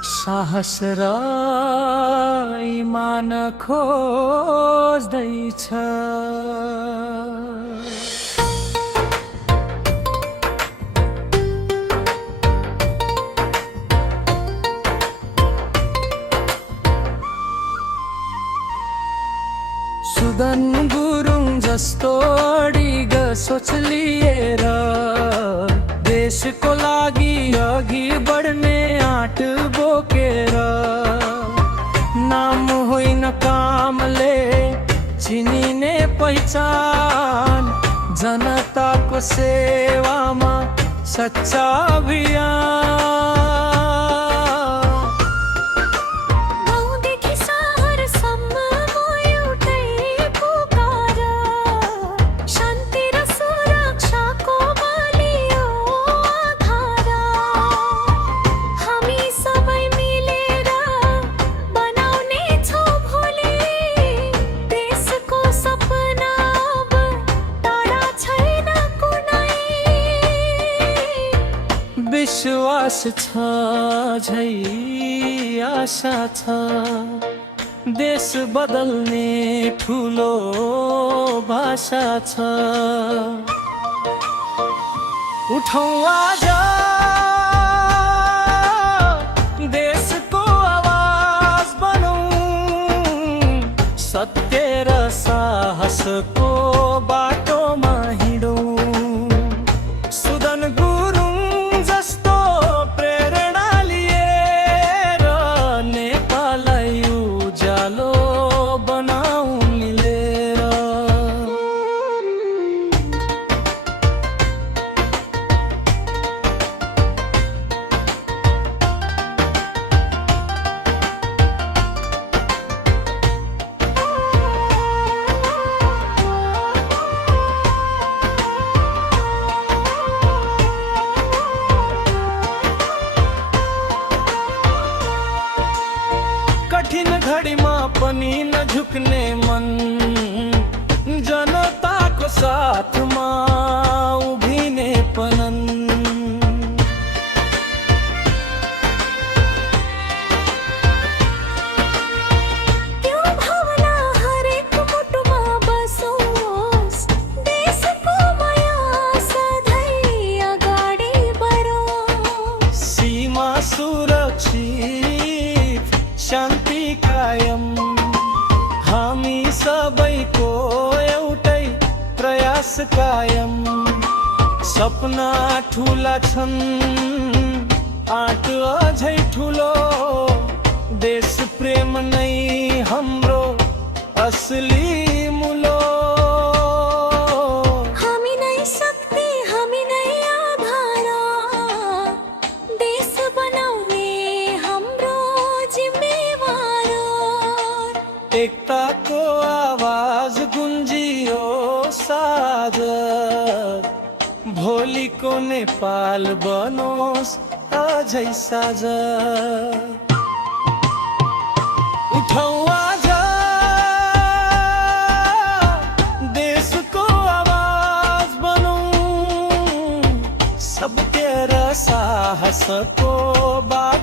साहस र ईमान खोज्दैछ। सुदन गुरुङ जस्तो अडिग सोच लिएर देशको लागि अघि बढ्ने आँट बोकेर, नाम होइन कामले चिनिने पहिचान, जनताको सेवामा सच्चा अभियान। विश्वास छ झै आशा छ, देश बदल्ने ठुलो भाषा छ। उठौँ आज देशको आवाज बनौँ, सत्य र साहसको बाटोमा हिँडौँ। सुदन गुरुङ जस्तो प्रेरणा लिएर नेपाललाई उज्यालो बनाऊ मिलेर। कठिन घडीमा पनि नझुक्ने मन, जनताको साथमा उभिने पनन। त्यो भावना हरेक मुटुमा बसोस्, देशको माया सधैँ अगाडि बढोस्। सीमा सुरक्षित, शान्ति कायम, हामी सबैको एउटै प्रयास कायम। सपना ठुला छन्, आँट अझै ठुलो, देश प्रेम नै हाम्रो असली मुलो। हामी नै शक्ति, हामी नै आधार, देश बनाउने हाम्रो जिम्मेवार। एकताको आवाज गुन्जियो साझ, भोलिको नेपाल बनोस् अझै साझ। उठौँ आज देशको आवाज बनौँ, सत्य र साहसको बाटो